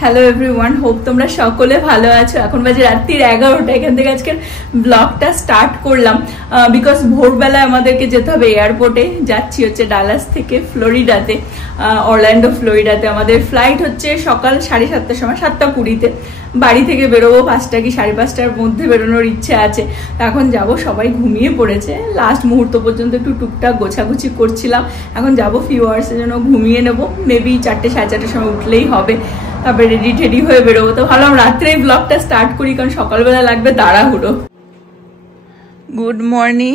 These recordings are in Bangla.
হ্যালো এভরিওয়ান, হোপ তোমরা সকলে ভালো আছো। এখন বাজে রাত্রির 11টা। এখান থেকে আজকের ব্লগটা স্টার্ট করলাম বিকজ ভোরবেলায় আমাদেরকে যেতে হবে এয়ারপোর্টে। যাচ্ছি হচ্ছে ডালাস থেকে ফ্লোরিডাতে, অরল্যান্ডো ফ্লোরিডাতে। আমাদের ফ্লাইট হচ্ছে সকাল 7:30টার সময়, 7:20-তে। বাড়ি থেকে বেরোবো 5টা কি 5:30টার মধ্যে বেরোনোর ইচ্ছে আছে। এখন যাব, সবাই ঘুমিয়ে পড়েছে। লাস্ট মুহূর্ত পর্যন্ত একটু টুকটাক গোছাগুছি করছিলাম। এখন যাব ফিউ আওয়ার্সের জন্য ঘুমিয়ে নেবো। মেবি 4টে 4:30টার সময় উঠলেই হবে। তারপরে রেডি হয়ে বেরোবো। তো ভাবলাম রাত্রে এই ব্লগটা স্টার্ট করি, কারণ সকালবেলা লাগবে তাড়াহুড়ো। Good morning.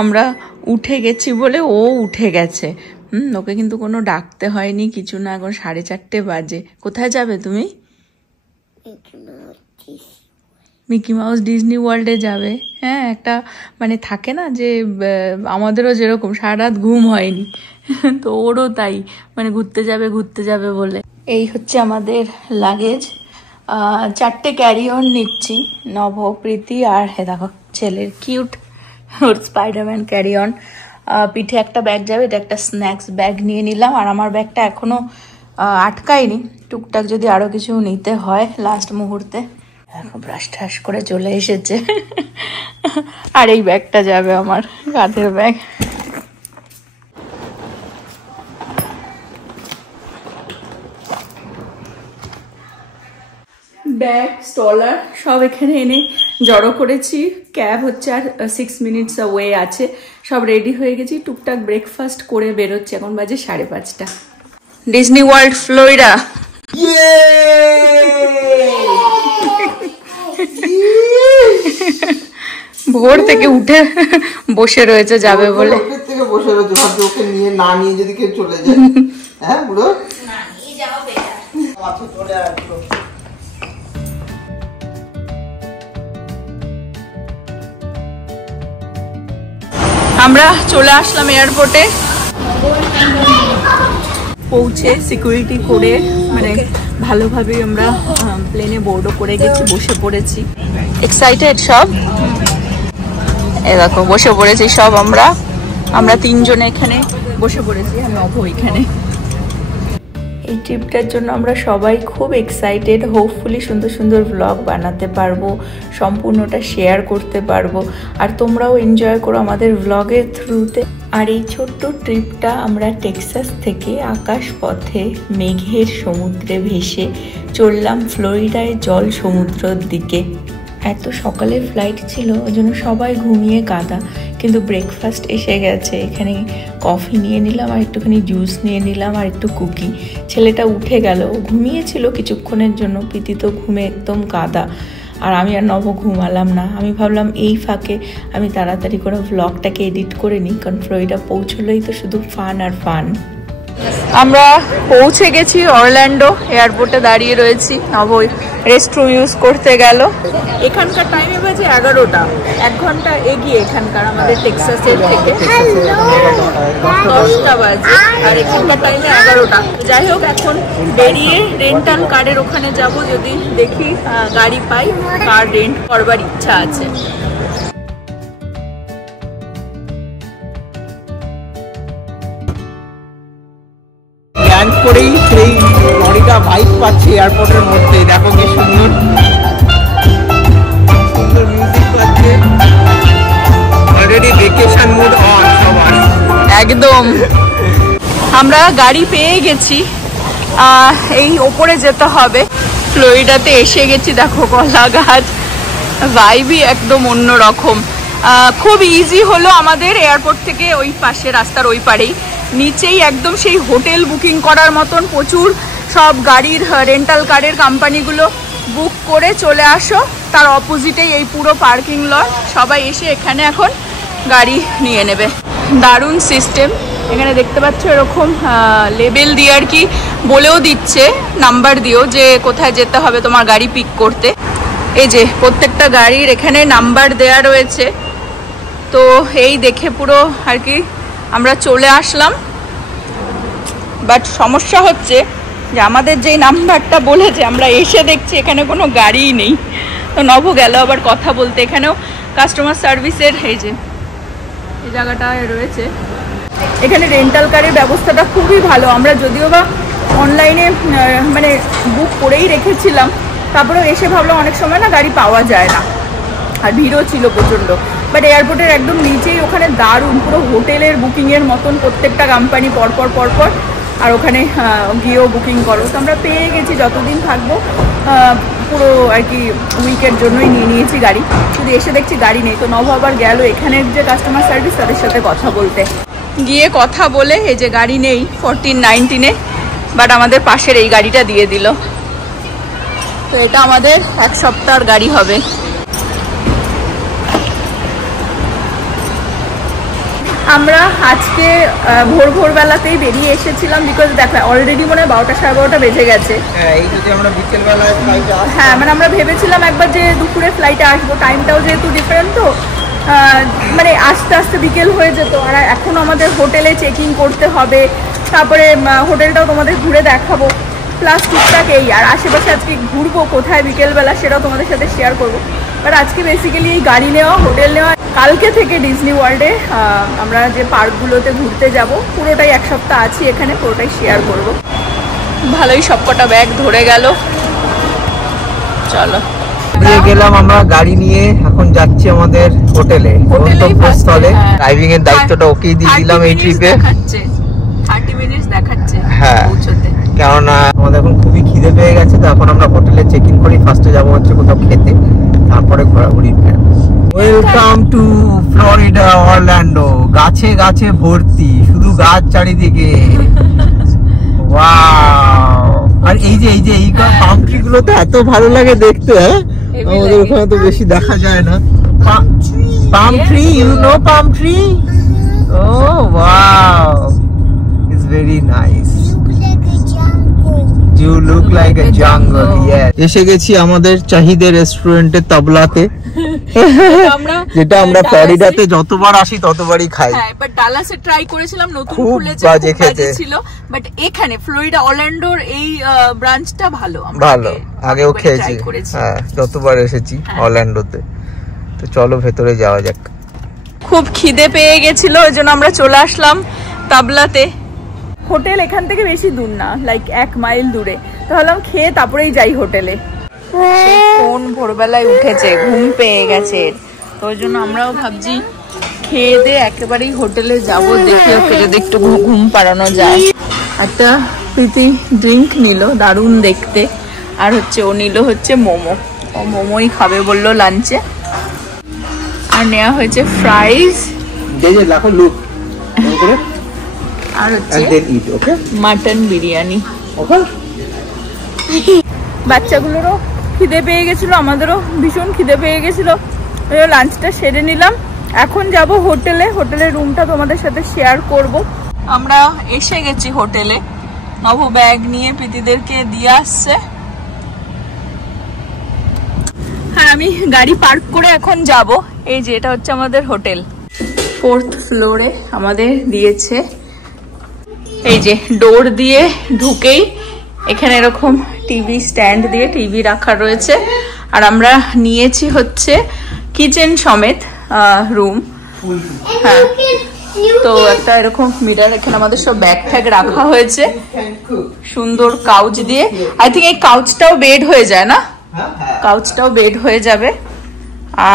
আমরা উঠে গেছি বলে ও উঠে গেছে। ওকে কিন্তু কোনো ডাকতে হয়নি কিছু না। এখন 4:30 বাজে। কোথায় যাবে তুমি? মিকি মাউস ডিজনি ওয়ার্ল্ডে যাবে। হ্যাঁ, একটা মানে থাকে না যে আমাদেরও যেরকম সারা রাত ঘুম হয়নি, তো ওরও তাই, মানে ঘুরতে যাবে বলে। এই হচ্ছে আমাদের লাগেজ। 4টে ক্যারি অন নিচ্ছি, নভ, প্রীতি আর দেখো ছেলের cute or Spiderman carry on. পিঠে একটা ব্যাগ যাবে, এটা একটা স্ন্যাক্স ব্যাগ নিয়ে নিলাম। আর আমার ব্যাগটা এখনো আটকায়নি, টুকটাক যদি আরো কিছু নিতে হয় লাস্ট মুহূর্তে। এখন ব্রাশ টাশ করে চলে এসেছে। আর এই ব্যাগটা যাবে আমার কাঁধের ব্যাগ। ব্যাগ, স্টলার সব এখানে এনে জড়ো করেছি। ক্যাব হচ্ছে আর 6 মিনিটস ওয়ে আছে। সব রেডি হয়ে গেছি, টুকটাক ব্রেকফাস্ট করে বেরোচ্ছে। এখন বাজে 5:30। Disney world Florida. ভোর থেকে উঠে বসে রয়েছে যাবে বলে। থেকে বসে রয়েছে, ভাবছি ওকে নিয়ে না নিয়ে যদি কেউ চলে যায়। হ্যাঁ বুড়ো, না নিয়ে যাও বেটা, মাথা চলে আসলো। আমরা চলে আসলাম এয়ারপোর্টে। পৌঁছে সিকিউরিটি করে মানে ভালোভাবে আমরা প্লেনে বোর্ডও করে গেছি, বসে পড়েছি। এক্সাইটেড সব, এই দেখো বসে পড়েছি সব। আমরা 3 জনে এখানে বসে পড়েছি, আর নভ এখানে। এই ট্রিপটার জন্য আমরা সবাই খুব এক্সাইটেড। হোপফুলি সুন্দর সুন্দর ভ্লগ বানাতে পারবো, সম্পূর্ণটা শেয়ার করতে পারবো, আর তোমরাও এনজয় করো আমাদের ভ্লগের থ্রুতে। আর এই ছোট্ট ট্রিপটা আমরা টেক্সাস থেকে আকাশ পথে মেঘের সমুদ্রে ভেসে চললাম ফ্লোরিডায় জল সমুদ্রের দিকে। এত সকালে ফ্লাইট ছিল, ওই জন্য সবাই ঘুমিয়ে কাঁদা, কিন্তু ব্রেকফাস্ট এসে গেছে। এখানে কফি নিয়ে নিলাম, আর একটুখানি জুস নিয়ে নিলাম, আর একটু কুকি। ছেলেটা উঠে গেল, ঘুমিয়েছিল কিছুক্ষণের জন্য। প্রীতি তো ঘুমে একদম কাঁদা, আর আমি আর নব ঘুমালাম না। আমি ভাবলাম এই ফাঁকে আমি তাড়াতাড়ি করে ভ্লগটাকে এডিট করে নিই, কারণ ফ্লোরিডা পৌঁছলেই তো শুধু ফান আর ফান। আমরা পৌঁছে গেছি অরল্যান্ডো, এয়ারপোর্টে দাঁড়িয়ে রয়েছি। নব রেস্টরুম ইউজ করতে গেল। এখানকার টাইমে বাজে 11টা, 1 ঘন্টা এগিয়ে এখানকার আমাদের টেক্সাসের থেকে। 10টা বাজে, আর এখানকার টাইমে 11টা। যাই হোক, এখন বেরিয়ে রেন্টাল কারের ওখানে যাব, যদি দেখি গাড়ি পাই। কার রেন্ট করবার ইচ্ছা আছে। ল্যান্ড করেই সেই লরিটা বাইক পাচ্ছে এয়ারপোর্টের মধ্যে। দেখো কি সুন্দর সুন্দর মিউজিক পাচ্ছে। অলরেডি ভেকেশন মুড অন সবার একদম। আমরা গাড়ি পেয়ে গেছি, এই ওপরে যেতে হবে। ফ্লোরিডাতে এসে গেছি। দেখো কলা গাছ, ভাইবই একদম অন্যরকম। খুব ইজি হলো আমাদের এয়ারপোর্ট থেকে ওই পাশে, রাস্তার ওই পারেই নিচেই একদম সেই হোটেল বুকিং করার মতন প্রচুর সব গাড়ির রেন্টাল কারের কোম্পানিগুলো বুক করে চলে আসো। তার অপোজিটেই এই পুরো পার্কিং লট। সবাই এসে এখানে এখন গাড়ি নিয়ে নেবে। দারুণ সিস্টেম। এখানে দেখতে পাচ্ছ এরকম লেবেল দিয়ে আর কি বলেও দিচ্ছে, নাম্বার দিও যে কোথায় যেতে হবে তোমার গাড়ি পিক করতে। এই যে প্রত্যেকটা গাড়ির এখানে নাম্বার দেয়া রয়েছে। তো এই দেখে পুরো আর কি আমরা চলে আসলাম। বাট সমস্যা হচ্ছে যে আমাদের যেই নাম্বারটা বলেছে, আমরা এসে দেখছি এখানে কোনো গাড়িই নেই। তো নভ গেল আবার কথা বলতে। এখানেও কাস্টমার সার্ভিসের এই যে এই জায়গাটায় রয়েছে। এখানে রেন্টাল কারের ব্যবস্থাটা খুবই ভালো। আমরা যদিও বা অনলাইনে মানে বুক করেই রেখেছিলাম, তারপরেও এসে ভাবলাম অনেক সময় না গাড়ি পাওয়া যায় না, আর ভিড়ও ছিল প্রচণ্ড। বাট এয়ারপোর্টের একদম নিচেই ওখানে দারুণ পুরো হোটেলের বুকিংয়ের মতন প্রত্যেকটা কোম্পানি পরপর, আর ওখানে গিয়েও বুকিং করো। তো আমরা পেয়ে গেছি, যতদিন থাকবো পুরো আর কি উইকের জন্যই নিয়ে নিয়েছি গাড়ি। শুধু এসে দেখছি গাড়ি নেই, তো নভ আবার গেল এখানের যে কাস্টমার সার্ভিস তাদের সাথে কথা বলতে। গিয়ে কথা বলে এই যে গাড়ি নেই 14-19-এ, বাট আমাদের পাশের এই গাড়িটা দিয়ে দিল। তো এটা আমাদের 1 সপ্তাহের গাড়ি হবে। আমরা আজকে ভোরবেলাতেই বেরিয়ে এসেছিলাম, বিকজ দেখো অলরেডি মনে হয় 12টা 12:30 বেজে গেছে। হ্যাঁ, মানে আমরা ভেবেছিলাম একবার যে দুপুরে ফ্লাইটে আসবো, টাইমটাও যেহেতু ডিফারেন্ট, তো মানে আস্তে আস্তে বিকেল হয়ে যেত। আর এখন আমাদের হোটেলে চেকিং করতে হবে, তারপরে হোটেলটাও তোমাদের ঘুরে দেখাবো, প্লাস টুকটাক এই আর আশেপাশে আজকে ঘুরবো কোথায় বিকেলবেলা সেটাও তোমাদের সাথে শেয়ার করবো। বাট আজকে বেসিক্যালি এই গাড়ি নেওয়া, হোটেল নেওয়া, কালকে থেকে ডিজনি ওয়ার্ল্ডে আমরা যে পার্কগুলোতে ঘুরতে যাব, পুরোটাই 1 সপ্তাহ আছি এখানে, পুরোটাই শেয়ার করব। ভালোই সবকটা ব্যাগ ধরে গেল, চলো দিয়ে গেলাম আমরা গাড়ি নিয়ে। এখন যাচ্ছি আমাদের হোটেলে, গন্তব্যস্থলে। ড্রাইভিং এর দায়িত্বটা ওকেই দিয়ে দিলাম এই ট্রিপে। 30 মিনিট দেখাচ্ছে হ্যাঁ, পৌঁছতে, কেননা আমাদের এখন খুবই খিদে পেয়ে গেছে। তো এখন আমরা হোটেলে চেক ইন করি, ফার্স্টে যাবো হচ্ছে কোথাও খেতে, তারপরে ঘোরাঘুরি plan. Welcome to Florida Orlando. গাছে গাছে ভর্তি, শুধু গাছ চারিদিকে। ওয়াও! আর এই যে এই পাম ট্রি গুলো তো এত ভালো লাগে দেখতে। আমাদের ওখানে তো বেশি দেখা যায় না। Palm tree, you know palm tree? Oh wow, it's very nice. You look like a jungle. Yes. এসে গেছি আমাদের চাহিদা রেস্টুরেন্টের তবলাতে, যেটা আমরা ফ্লোরিডাতে যতবার আসি ততবারই খাই। হ্যাঁ, বাট ডালাসে ট্রাই করেছিলাম, নতুন খুলেছে, বাজে খেতে ছিল। বাট এখানে ফ্লোরিডা অরল্যান্ডোর এই ব্রাঞ্চটা ভালো, ভালো। আগেও খেয়েছি, হ্যাঁ, যতবার এসেছি অরল্যান্ডোতে। তো চলো ভেতরে যাওয়া যাক। খুব খিদে পেয়ে গেছিল, ওই জন্য আমরা চলে আসলাম তাবলাতে। হোটেল এখান থেকে বেশি দূর না, লাইক 1 মাইল দূরে। তো ভাবলাম খেয়ে তারপরেই যাই হোটেলে। কোন ভোরবেলায় উঠেছে, ঘুম পেয়ে গেছে, তো ওই জন্য আমরাও ভাবছি খেয়ে দিয়ে একেবারেই হোটেলে যাব, দেখে ওকে যদি একটু ঘুম পাড়ানো যায়। একটা প্রীতি ড্রিঙ্ক নিল, দারুণ দেখতে। আর হচ্ছে ও নিল হচ্ছে মোমো, ও মোমোই খাবে বললো লাঞ্চে। আর নেওয়া হয়েছে ফ্রাইজ, আর হচ্ছে মাটন বিরিয়ানি। বাচ্চাগুলোরও খিদে পেয়ে গেছিল, আমাদেরও ভীষণ খিদে পেয়ে গেছিল, লাঞ্চটা সেরে নিলাম। এখন যাব হোটেলে, হোটেলের রুমটা তোমাদের সাথে শেয়ার করব। আমরা এসে গেছি হোটেলে, নব ব্যাগ নিয়ে প্রীতিদেরকে দিয়ে আসছে। আর আমি গাড়ি পার্ক করে এখন যাব। এই যে এটা হচ্ছে আমাদের হোটেল, 4th ফ্লোরে আমাদের দিয়েছে। এই যে ডোর দিয়ে ঢুকেই এখানে এরকম টিভি স্ট্যান্ড দিয়ে টিভি রাখা রয়েছে। আর আমরা নিয়েছি হচ্ছে কিচেন সমেত রুম। হ্যাঁ, তো একটা এরকম মিরার, এখানে আমাদের সব ব্যাগ ট্যাগ রাখা হয়েছে, সুন্দর কাউচ দিয়ে। আই থিঙ্ক এই কাউচটাও বেড হয়ে যায় না, কাউচটাও বেড হয়ে যাবে।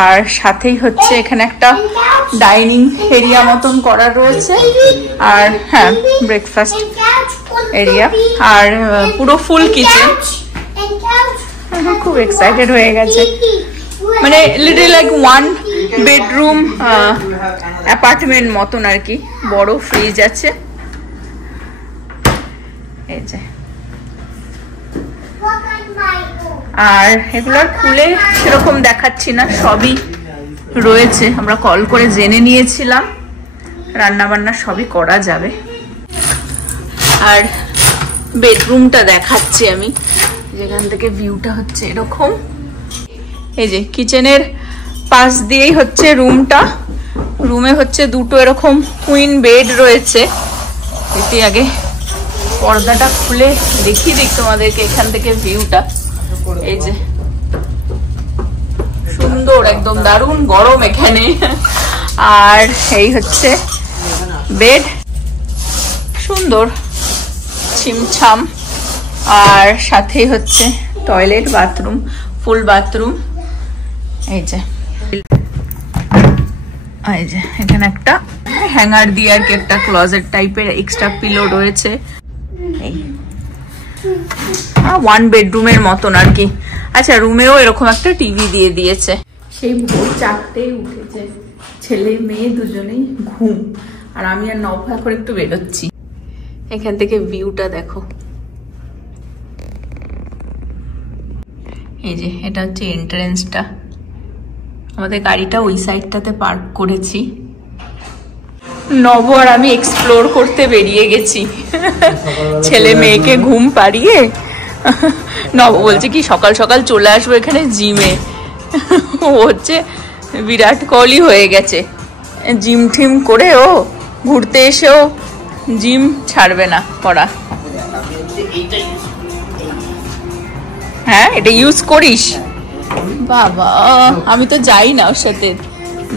আর সাথেই হচ্ছে এখানে একটা ডাইনিং এরিয়া মতন করা রয়েছে, আর হ্যাঁ ব্রেকফাস্ট এরিয়া, আর পুরো ফুল কিচেন। খুব এক্সাইটেড হয়ে গেছে, মানে লিটল লাইক 1 বেডরুম অ্যাপার্টমেন্ট মতন আর কি। বড় ফ্রিজ আছে, এই যে। আর এগুলো খুলে সেরকম দেখাচ্ছি না, সবই রয়েছে, আমরা কল করে জেনে নিয়েছিলাম, রান্না বান্না সবই করা যাবে। আর বেডরুমটা দেখাচ্ছি আমি, যেখান থেকে ভিউটা হচ্ছে এরকম। এই যে কিচেনের পাশ দিয়েই হচ্ছে রুমটা, রুমে হচ্ছে 2টো এরকম কুইন বেড রয়েছে। এতে আগে পর্দাটা খুলে দেখিয়ে দিই তোমাদেরকে এখান থেকে ভিউটা। এই যে সুন্দর, একদম দারুণ গরম এখানে। আর এই হচ্ছে বেড, সুন্দর ছিমছাম আর সাথেই হচ্ছে টয়লেট, বাথরুম, ফুল বাথরুম। এই যে এখানে একটা হ্যাঙ্গার দিয়ে আর কি একটা ক্লোজেট টাইপের এক্সট্রা পিলো রয়েছে। এই 1 বেডরুমের মতন আর কি। আচ্ছা, রুমেও এরকম একটা টিভি দিয়ে দিয়েছে। সেই ভোর 4টেই উঠেছে, ছেলে মেয়ে দুজনেই ঘুম, আর আমি আর নভা করে একটু বেরোচ্ছি। এখান থেকে ভিউটা দেখো। এই যে এটা হচ্ছে এন্ট্রেন্সটা। আমাদের গাড়িটা ওই সাইডটাতে পার্ক করেছি। নব আর আমি এক্সপ্লোর করতে বেরিয়ে গেছি, ছেলে মেয়েকে ঘুম পাড়িয়ে। নব বলছে কি সকাল সকাল চলে আসবো এখানে জিমে। ও হচ্ছে বিরাট কোহলি হয়ে গেছে, জিম টিম করে ও ঘুরতে এসেও জিম ছাড়বে না করা। হ্যাঁ, এটা ইউজ করিস? বাবা, আমি তো যাই না ওর সাথে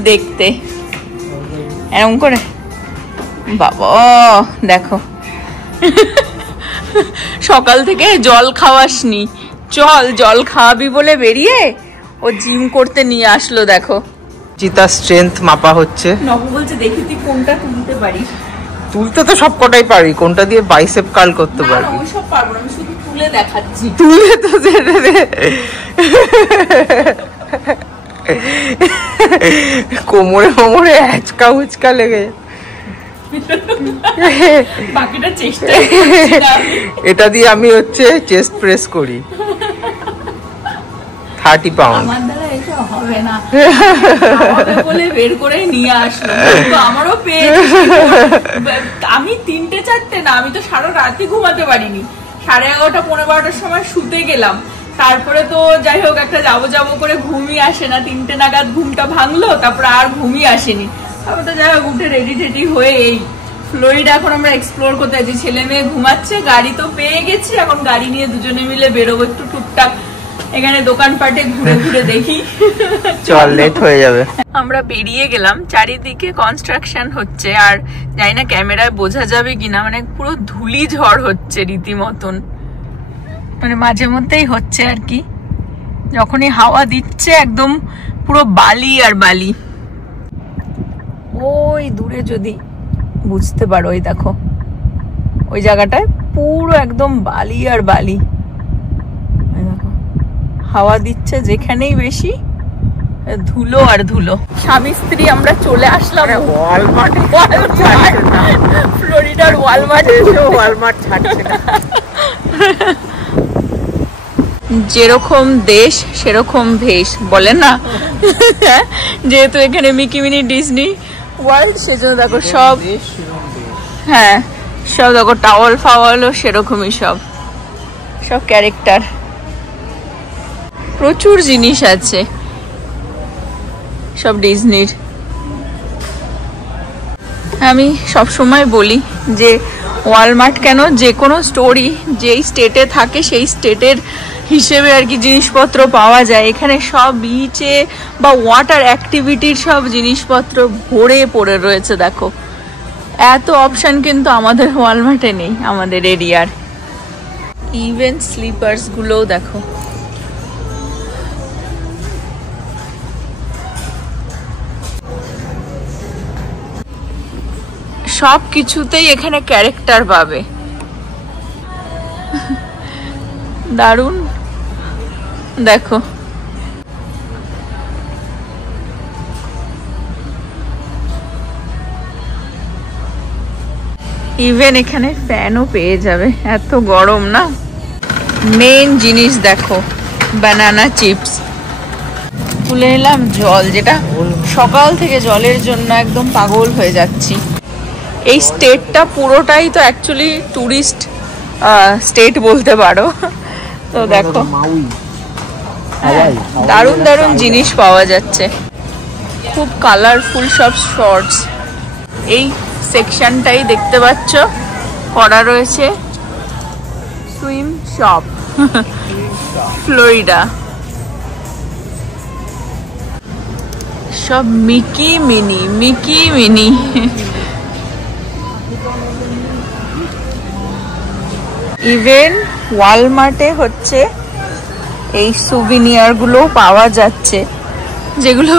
দেখতে। এরকম করে বাবা দেখো, সকাল থেকে জল খাওয়াসনি, চল জল খাওয়াবি বলে বেরিয়ে ও জিম করতে নিয়ে আসলো। দেখো চিতা স্ট্রেংথ মাপা হচ্ছে। নব বলছে দেখি তুই কোনটা তুলতে পারিস। তুলতে তো সব কটাই পারি, কোনটা দিয়ে বাইসেপ কার্ল করতে পারবি? ওই সব পারবো না, আমি শুধু তুলে দেখাচ্ছি। তুলে তো কোমরে কোমরে আচকা উচকা লেগে। বাকিটা চেষ্টা। এটা দিয়ে আমি হচ্ছে চেস্ট প্রেস করি 30 পাউন্ড। আমার দ্বারা এটা হবে না, বলে বের করে নিয়ে আসলো। তো আমারও পেয়েছি, আমি 3টে-4টে না, আমি তো সারা রাতে ঘুমাতে পারিনি। 11:30 পৌনে 12টার সময় শুতে গেলাম, তারপরে তো যাই হোক একটা যাবো করে ঘুমই আসে না। 3টে নাগাদ ঘুমটা ভাঙলো, তারপরে আর ঘুমই আসেনি। তারপর তো যাই হোক উঠে রেডি হয়ে এই ফ্লোরিডা এখন আমরা এক্সপ্লোর করতে যাচ্ছি। ছেলে মেয়ে ঘুমাচ্ছে, গাড়ি তো পেয়ে গেছি, এখন গাড়ি নিয়ে দুজনে মিলে বেরোবো একটু টুকটাক এখানে দোকানপাটে ঘুরে দেখি। চল, লেট হয়ে যাবে। আমরা বেরিয়ে গেলাম, চারিদিকে কনস্ট্রাকশন হচ্ছে, আর জানি না ক্যামেরায় বোঝা যাবে কিনা, মানে পুরো ধুলি ঝড় হচ্ছে রীতিমতন, মানে মাঝে মধ্যেই হচ্ছে আর কি। যখনই হাওয়া দিচ্ছে একদম পুরো বালি আর বালি। ওই দূরে যদি বুঝতে পারো, ওই দেখো ওই জায়গাটায় পুরো একদম বালি আর বালি। দেখো হাওয়া দিচ্ছে যেখানেই বেশি, ধুলো আর ধুলো। স্বামী স্ত্রী আমরা চলে আসলাম ফ্লোরিডার ওয়ালমার্ট ছাড়ছে না। যেরকম দেশ সেরকম ভেষ বলে না, যেহেতু এখানে মিকি মিনি ডিজনি ওয়ার্ল্ড, সেজন্য দেখো সব, হ্যাঁ সব দেখো টাওয়াল ফাওয়ালও সেরকমই, সব ক্যারেক্টার, প্রচুর জিনিস আছে সব ডিজনির। আমি সব সময় বলি যে ওয়ালমার্ট কেন, যে কোনো স্টোরি যেই স্টেটে থাকে সেই স্টেটের হিসেবে আর কি জিনিসপত্র পাওয়া যায়। এখানে সব বিচে বা ওয়াটার অ্যাক্টিভিটির সব জিনিসপত্র ভরে পড়ে রয়েছে। দেখো এত অপশন কিন্তু আমাদের ওয়ালমার্টে নেই, আমাদের এরিয়ার। ইভেন স্লিপার্স গুলোও দেখো, সব কিছুতেই এখানে ক্যারেক্টার পাবে। দারুণ দেখো, ইভেন এখানে ফ্যানও পেয়ে যাবে, এত গরম না। মেন জিনিস দেখো, বানানা চিপস। তুলে এলাম জল, যেটা সকাল থেকে জলের জন্য একদম পাগল হয়ে যাচ্ছি। এই স্টেটটা পুরোটাই তো অ্যাকচুয়ালি টুরিস্ট স্টেট বলতে পারো। তো দেখো দারুণ দারুণ জিনিস পাওয়া যাচ্ছে, খুব কালারফুল সব শর্টস। এই সেকশনটাই দেখতে পাচ্ছ করা রয়েছে সুইম শপ ফ্লোরিডা। সব মিকি মিনি। ইভেন ওয়ালমার্টে হচ্ছে এই সুভিনিয়ার গুলো পাওয়া যাচ্ছে, যেগুলো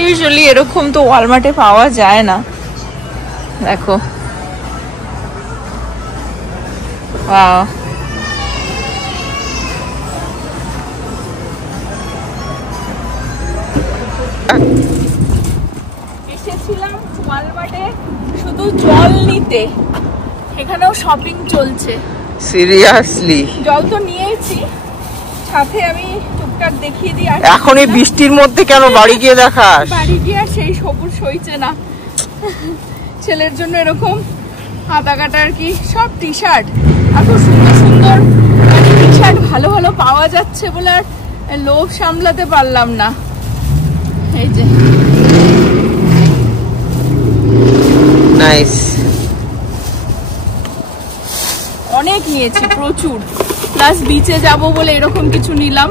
ইউজুয়ালি এরকম তো ওয়ালমার্টে পাওয়া যায় না। দেখো ওয়াও, এসেছিলাম ওয়ালমার্টে শুধু জল নিতে, এখানেও শপিং চলছে। সিরিয়াসলি জল তো নিয়েছি, সাথে আমি টুকটাক দেখিয়ে দিই। এখন এই বৃষ্টির মধ্যে কেন বাড়ি গিয়ে দেখাস? বাড়ি গিয়ে আর সেই সবুজ সইছে না। ছেলের জন্য এরকম হাতা কাটা আর কি সব টি শার্ট, এত সুন্দর সুন্দর টি শার্ট ভালো ভালো পাওয়া যাচ্ছে বলে আর লোভ সামলাতে পারলাম না। এই যে নাইস, অনেক নিয়েছি, প্রচুর। প্লাস বিচে যাব বলে এরকম কিছু নিলাম,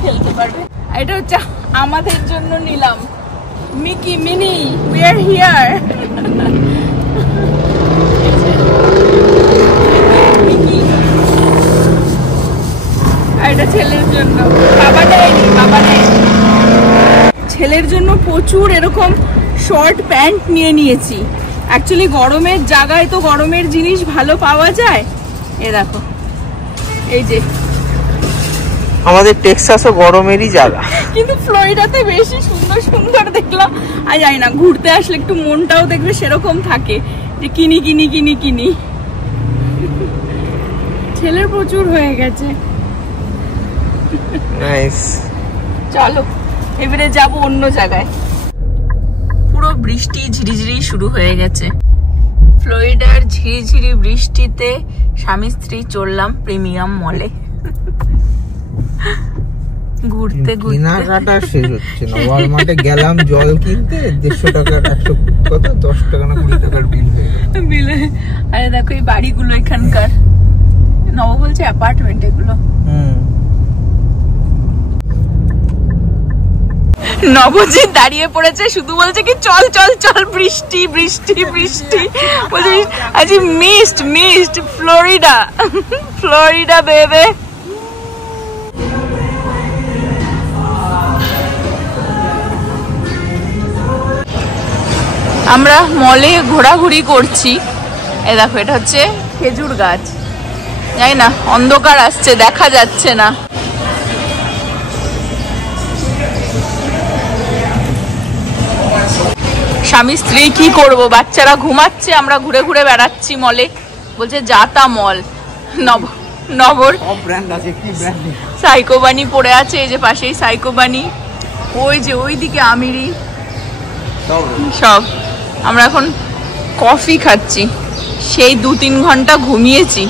খেলতে পারবে। এটা হচ্ছে আমাদের জন্য নিলাম, Mickey Minnie we are here. Mickey, আর এটা ছেলের জন্য, বাবা দেয়নি, বাবা দেয়নি। ছেলের জন্য প্রচুর এরকম শর্ট প্যান্ট নিয়ে নিয়েছি। অ্যাকচুয়ালি গরমের জায়গায় তো গরমের জিনিস ভালো পাওয়া যায়। এ দেখো, এই যে আমাদের টেক্সাসও গরমেরই জায়গা, কিন্তু ফ্লোরিডাতে বেশি সুন্দর সুন্দর দেখলাম। আর জানি না, ঘুরতে আসলে একটু মনটাও দেখবে সেরকম থাকে যে কিনি কিনি কিনি কিনি। ছেলের প্রচুর হয়ে গেছে। নাইস, চলো এবারে যাব অন্য জায়গায়। পুরো বৃষ্টি ঝিরিঝিরি শুরু হয়ে গেছে। ফ্লোরিডার ঝিরিঝিরি বৃষ্টিতে স্বামী স্ত্রী চললাম প্রিমিয়াম মলে ঘুরতে ঘুরতে। কেনাকাটা শেষ হচ্ছে না। ওয়ালমার্টে গেলাম জল কিনতে, 150 টাকার 100 কত 10 টাকা না 20 টাকার বিল হয়ে গেল। বিলে আরে দেখো এই বাড়িগুলো এখানকার, নব বলছে অ্যাপার্টমেন্ট এগুলো। নবজিৎ দাঁড়িয়ে পড়েছে, শুধু বলছে কি চল চল চল, বৃষ্টি বৃষ্টি বৃষ্টি। বলছি আজ মিস্ট মিস্ট ফ্লোরিডা, ফ্লোরিডা বেবে। আমরা মলে ঘোরাঘুরি করছি। এ দেখো, এটা হচ্ছে খেজুর গাছ, জানি না অন্ধকার আসছে দেখা যাচ্ছে না। স্বামী স্ত্রী কি করব, বাচ্চারা ঘুমাচ্ছে, আমরা ঘুরে ঘুরে বেড়াচ্ছি মলে। বলছে যাতা মল। নবর সাইকোবানি পড়ে আছে, এই যে পাশেই সাইকোবানি, ওই যে ওইদিকে আমিরি, সব। আমরা এখন কফি খাচ্ছি, সেই 2-3 ঘন্টা ঘুমিয়েছি।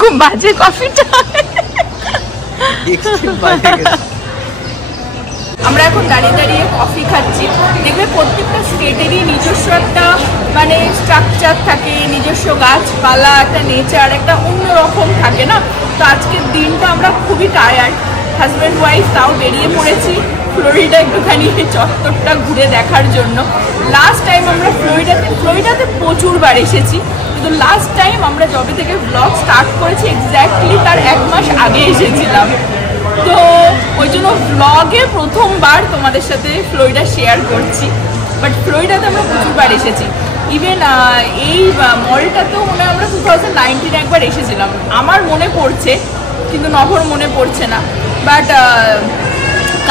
খুব বাজে কফিটা। আমরা এখন দাঁড়িয়ে দাঁড়িয়ে কফি খাচ্ছি। দেখবে প্রত্যেকটা স্টেটেরই নিজস্ব একটা মানে স্ট্রাকচার থাকে, নিজস্ব গাছপালা, একটা নেচার, একটা অন্যরকম থাকে না। তো আজকের দিনটা আমরা খুবই টায়ার্ড, হাজব্যান্ড ওয়াইফ, তাও বেরিয়ে পড়েছি ফ্লোরিডা একটুখানি চত্বরটা ঘুরে দেখার জন্য। লাস্ট টাইম আমরা ফ্লোরিডাতে প্রচুরবার এসেছি, কিন্তু লাস্ট টাইম আমরা যবে থেকে ব্লগ স্টার্ট করেছি এক্স্যাক্টলি তার 1 মাস আগে এসেছিলাম। তো ওই জন্য ব্লগে প্রথমবার তোমাদের সাথে ফ্লোরিডা শেয়ার করছি। বাট ফ্লোরিডাতে আমরা প্রচুরবার এসেছি। ইভেন এই মলটাতেও মনে হয় আমরা 2019 একবার এসেছিলাম, আমার মনে পড়ছে, কিন্তু নভর মনে পড়ছে না। বাট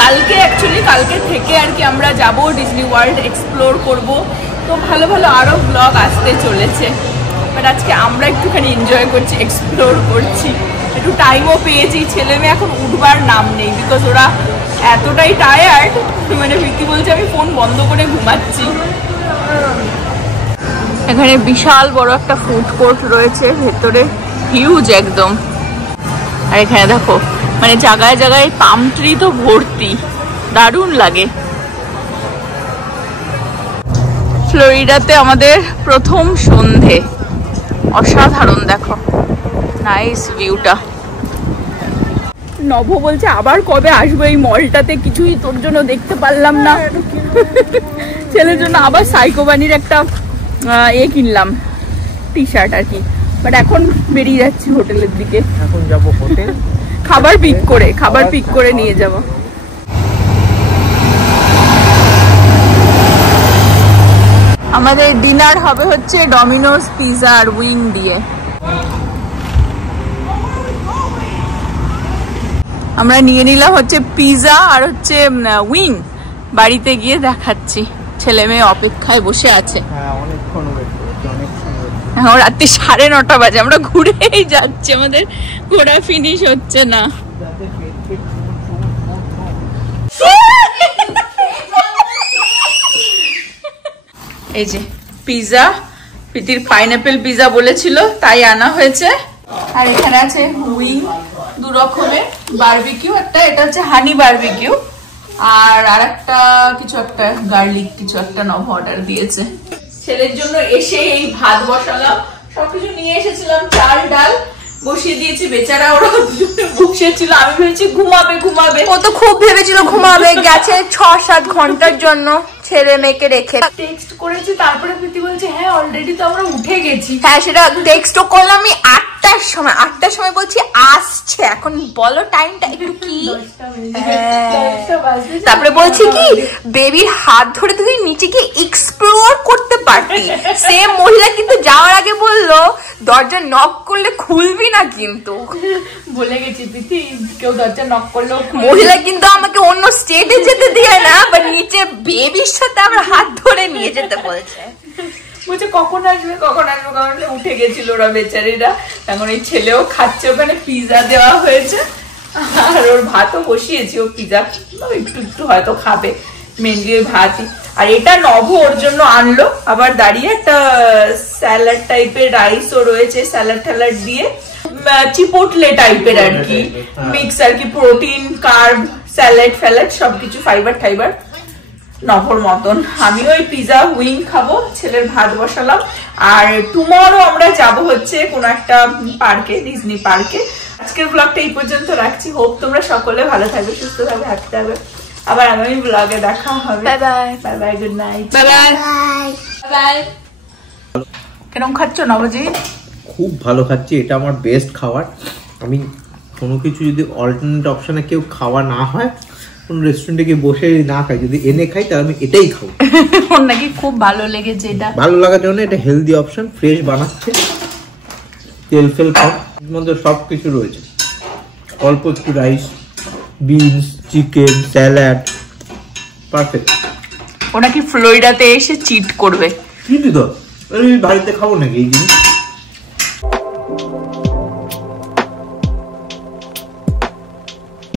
কালকে থেকে আর কি আমরা যাব ডিজনি ওয়ার্ল্ড এক্সপ্লোর করব। তো ভালো ভালো আরও ব্লগ আসতে চলেছে। বাট আজকে আমরা একটুখানি এনজয় করছি, এক্সপ্লোর করছি, একটু টাইমও পেয়েছি। ছেলে মেয়ে এখন উঠবার নাম নেই, বিকজ ওরা এতটাই টায়ার্ড, মানে প্রীতি বলছে আমি ফোন বন্ধ করে ঘুমাচ্ছি। এখানে বিশাল বড় একটা ফুড কোর্ট রয়েছে ভেতরে, হিউজ একদম। আর এখানে দেখো মানে জায়গায় জায়গায় পাম ট্রি তো ভর্তি, দারুণ লাগে। ফ্লোরিডাতে আমাদের প্রথম সন্ধে, অসাধারণ। দেখো নাইস ভিউটা। নভ বলছে আবার কবে আসবো এই মলটাতে, কিছুই তোর জন্য দেখতে পারলাম না। ছেলের জন্য আবার সাইকোবানির একটা কিনলাম টি শার্ট আর কি। বাট এখন বেরিয়ে যাচ্ছি হোটেলের দিকে। এখন যাবো হোটেল, খাবার পিক করে নিয়ে যাব। আমাদের ডিনার হবে হচ্ছে ডমিনোস পিজা আর উইং দিয়ে। আমরা নিয়ে নিলাম হচ্ছে পিজা আর হচ্ছে উইং। বাড়িতে গিয়ে দেখাচ্ছি। ছেলে মেয়ে অপেক্ষায় বসে আছে। এখন রাত্রি 9:30 বাজে, আমরা ঘুরেই যাচ্ছি, আমাদের ঘোরা ফিনিশ হচ্ছে না। এই যে পিজা, প্রীতির পাইনাপেল পিজা বলেছিল তাই আনা হয়েছে। আর এখানে আছে উইং 2 রকমের, বারবিকিউ একটা, এটা হচ্ছে হানি বারবিকিউ, আর আরেকটা কিছু একটা গার্লিক কিছু একটা নভ অর্ডার দিয়েছে। ছেলের জন্য এসে এই ভাত বসালাম, সবকিছু নিয়ে এসেছিলাম, চাল ডাল বসিয়ে দিয়েছি। বেচারা ওরা বসেছিল, আমি ভেবেছি ঘুমাবে। ও তো খুব ভেবেছিল ঘুমাবে, গেছে 6-7 ঘন্টার জন্য ছেলে মেয়েকে রেখে। টেক্সট করেছি, তারপরে প্রীতি বলছে হ্যাঁ অলরেডি তো আমরা উঠে গেছি। হ্যাঁ সেটা টেক্সটও করলাম আমি 8টার সময় বলছি আসছে, এখন বলো টাইমটা একটু কি। তারপরে বলছি কি বেবির হাত ধরে তুমি নিচে গিয়ে এক্সপ্লোর করতে পারতি। সেম মহিলা কিন্তু যাওয়ার আগে বললো দরজা নক করলে খুলবি না, কিন্তু বলে গেছি প্রীতি কেউ দরজা নক করলেও। মহিলা কিন্তু আমাকে অন্য স্টেটে যেতে দিয়ে না, বাট নিচে বেবির সাথে আমার হাত ধরে নিয়ে যেতে বলছে। বলছে কখন আসবে কারণ উঠে গেছিল ওরা বেচারিরা। এখন এই ছেলেও খাচ্ছে, ওখানে পিজা দেওয়া হয়েছে আর ওর ভাতও বসিয়েছি। ও পিজা একটু হয়তো খাবে, মেনলি ওই ভাতই। আর এটা নভ ওর জন্য আনলো, আবার দাঁড়িয়ে একটা স্যালাড টাইপের রাইসও রয়েছে, স্যালাড ট্যালাড দিয়ে চিপোটলে টাইপের আর কি মিক্স, আর কি প্রোটিন কার্ব স্যালাড ফ্যালাড সবকিছু ফাইবার টাইবার নভর মতন। আমি ওই পিজা উইং খাবো, ছেলের ভাত বসালাম। আর টুমরো আমরা যাব হচ্ছে কোন একটা পার্কে, ডিজনি পার্কে। আজকের ব্লগটা এই পর্যন্ত রাখছি। হোপ তোমরা সকলে ভালো থাকবে, সুস্থ থাকবে, হ্যাপি থাকবে। আবার আগামী ব্লগে দেখা হবে। Bye bye bye bye, good night, bye bye bye. কেরম খাচ্ছ নবজিৎ? খুব ভালো খাচ্ছি, এটা আমার বেস্ট খাবার। আমি কোনো কিছু যদি অল্টারনেট অপশনে কেউ খাওয়া না হয়, কোন রেস্টুরেন্টে গিয়ে বসে না খাই, যদি এনে খাই তাহলে আমি এটাই খাবো। ওর নাকি খুব ভালো লেগেছে এটা। ভালো লাগার জন্য এটা হেলদি অপশন, ফ্রেশ বানাচ্ছে, তেল ফেল কম, এর মধ্যে সব কিছু রয়েছে। অল্প একটু rice, beans, chicken, salad, perfect. ও নাকি ফ্লোরিডাতে এসে চিট করবে। কিন্তু তো আমি বাড়িতে খাবো নাকি এই জিনিস?